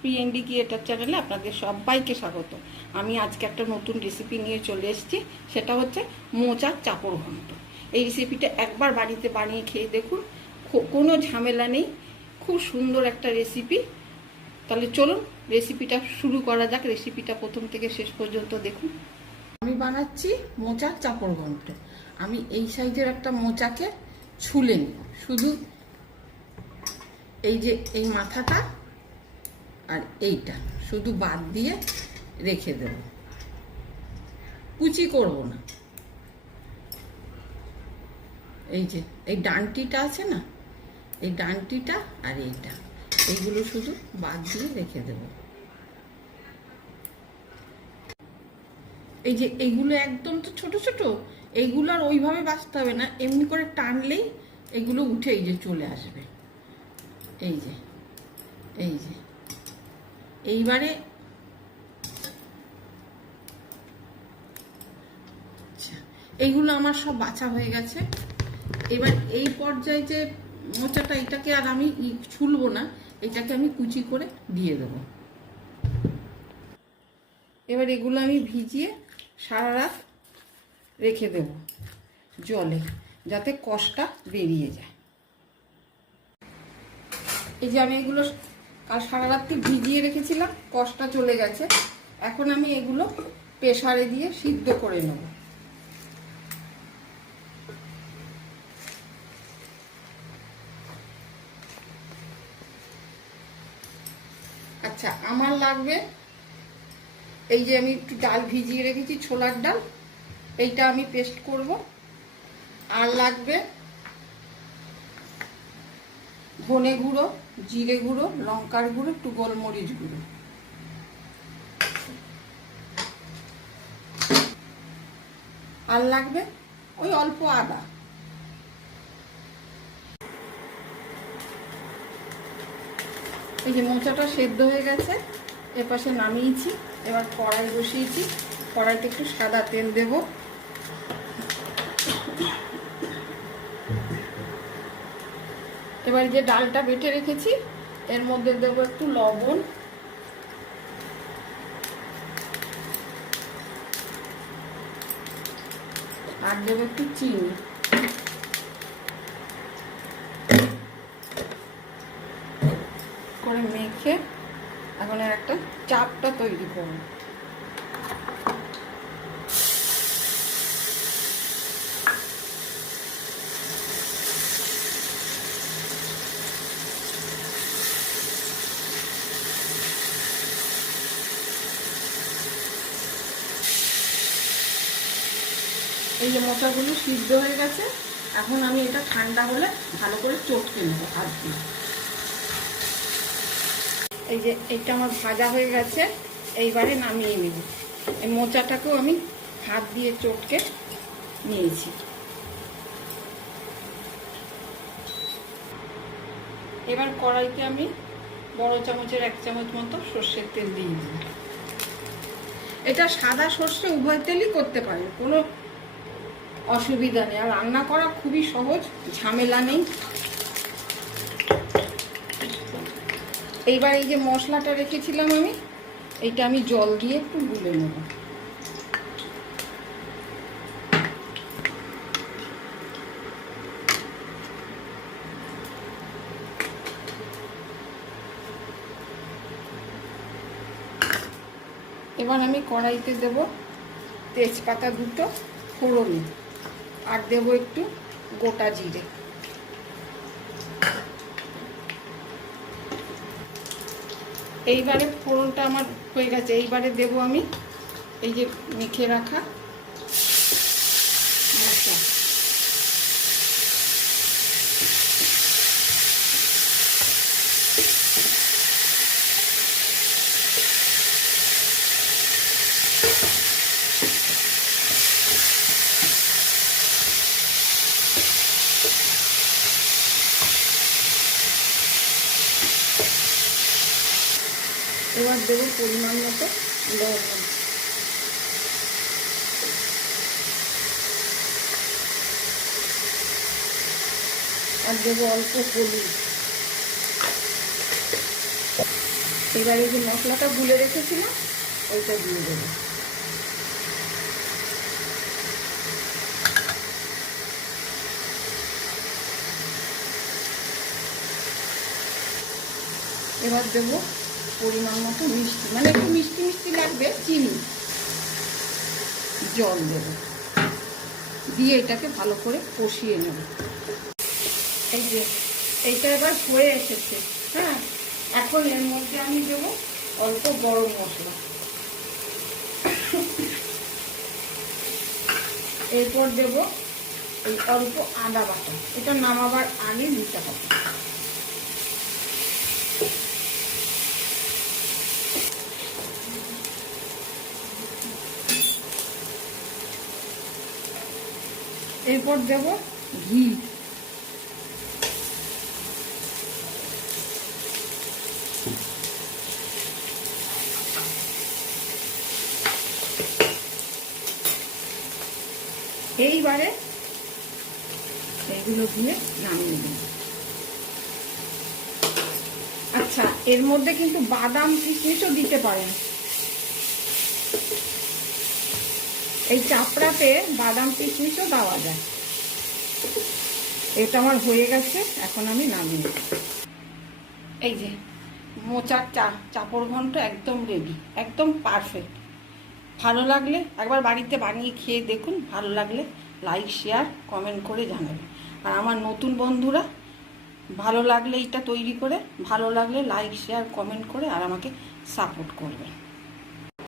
PND creator চ্যানেলে আপনাদের সবাইকে স্বাগত। আমি আজকে একটা নতুন রেসিপি নিয়ে চলে এসেছি, সেটা হচ্ছে মোচার চাপড় ঘন্ট। এই রেসিপিটা একবার বাড়িতে বানিয়ে খেয়ে দেখুন, কোনো ঝামেলা নেই, খুব সুন্দর একটা রেসিপি। তাহলে চলুন রেসিপিটা শুরু করা যাক। রেসিপিটা প্রথম থেকে শেষ পর্যন্ত দেখুন। আমি বানাচ্ছি মোচার চাপড় ঘন্ট। আমি এই সাইজের একটা মোচাকে ছুলে নিই, শুধু এই যে এই মাথাটা আর এইটা শুধু বাদ দিয়ে রেখে দেব, কুচি করব না। এই যে এই ডানটিটা আছে না, এই ডানটিটা আর এইগুলো শুধু বাদ দিয়ে রেখে দেব। এই যে এইগুলো একদম তো ছোট ছোট, এইগুলো আর ওইভাবে বাছতে হবে না, এমনি করে টানলেই এগুলো উঠে এই যে চলে আসবে। এই যে এইবারে এইগুলো আমার সব বাছা হয়ে গেছে। এবার এই পর্যায়ে যে মোচাটা, এটাকে আর আমি ছুলবো না, এটাকে আমি কুচি করে দিয়ে দেব। এবার এগুলো আমি ভিজিয়ে সারা রাত রেখে দেব জলে, যাতে কষটা বেরিয়ে যায়। এই যে আমি এগুলো কাল সারা রাত্রি ভিজিয়ে রেখেছিলাম, কষটা চলে গেছে। এখন আমি এগুলো প্রেসারে দিয়ে সিদ্ধ করে নেব। আচ্ছা, আমার লাগবে এই যে আমি একটু ডাল ভিজিয়ে রেখেছি, ছোলার ডাল, এইটা আমি পেস্ট করব। আর লাগবে ধনে গুঁড়ো, জিরে গুঁড়ো, লঙ্কার গুঁড়ো, একটু গোলমরিচ গুঁড়ো। আর লাগবে ওই অল্প আদা। এই যে মোচাটা সেদ্ধ হয়ে গেছে, এপাশে নামিয়েছি। এবার কড়াই বসিয়েছি, কড়াইতে একটু সাদা তেল দেব। এবার যে ডালটা বেটে রেখেছি এর মধ্যে দেব একটু লবণ, আর দেব একটু চিনি। করে মেখে এখন একটা চাপটা তৈরি করব। এই যে মোচাগুলো সিদ্ধ হয়ে গেছে, এখন আমি এটা ঠান্ডা হলে ভালো করে চটকে নেবো হাত দিয়ে। এই যে এটা আমার ভাজা হয়ে গেছে, এইবারে নামিয়ে নেব। এই মোচাটাকেও আমি হাত দিয়ে চটকে নিয়েছি। এবার কড়াইতে আমি বড় চামচের 1 চামচ মতো সর্ষের তেল দিয়ে দিই। এটা সাদা সর্ষে উভয় তেলই করতে পারেন, কোনো অসুবিধা নেই। আর রান্না করা খুবই সহজ, ঝামেলা নেই। এইবার এই যে মশলাটা রেখেছিলাম আমি, এইটা আমি জল দিয়ে একটু গুলে নেব। এবার আমি কড়াইতে দেব তেজপাতা দুটো ফোড়নে, আর দেব একটু গোটা জিরে। এইবারে ফোড়নটা আমার হয়ে গেছে, এইবারে দেব আমি এই যে মেখে রাখা মশলা। এবার দেবো পরিমাণ মতো লবণ, আর দেবো অল্প হলুদ। এবারে যে মশলাটা গুলে রেখেছিলাম ওইটা দিয়ে দেবো। এবার দেবো পরিমাণ মতো মিষ্টি, মানে একটু মিষ্টি মিষ্টি লাগবে, চিনি, জল দেবো, দিয়ে এটাকে ভালো করে কষিয়ে নেব। এই যে এইটা এবার হয়ে এসেছে। হ্যাঁ, এখন এর মধ্যে আমি দেবো অল্প গরম মশলা, এরপর দেব এই অল্প আদা বাটা, এটা নামাবার আগে দিতে হবে। এরপর দেব ঘি, এইবারে এগুলো দিয়ে নামিয়ে দিন। আচ্ছা, এর মধ্যে কিন্তু বাদাম কিশমিশও দিতে পারেন। এই চাপড়াতে বাদাম কিশমিশও দেওয়া যায়। এটা আমার হয়ে গেছে, এখন আমি নামিয়ে দেব। এই যে মোচার চাপড় ঘন্ট একদম রেডি, একদম পারফেক্ট। ভালো লাগলে একবার বাড়িতে বানিয়ে খেয়ে দেখুন, ভালো লাগলে লাইক শেয়ার কমেন্ট করে জানাবেন। আর আমার নতুন বন্ধুরা ভালো লাগলে এটা তৈরি করে, ভালো লাগলে লাইক শেয়ার কমেন্ট করে আর আমাকে সাপোর্ট করবেন।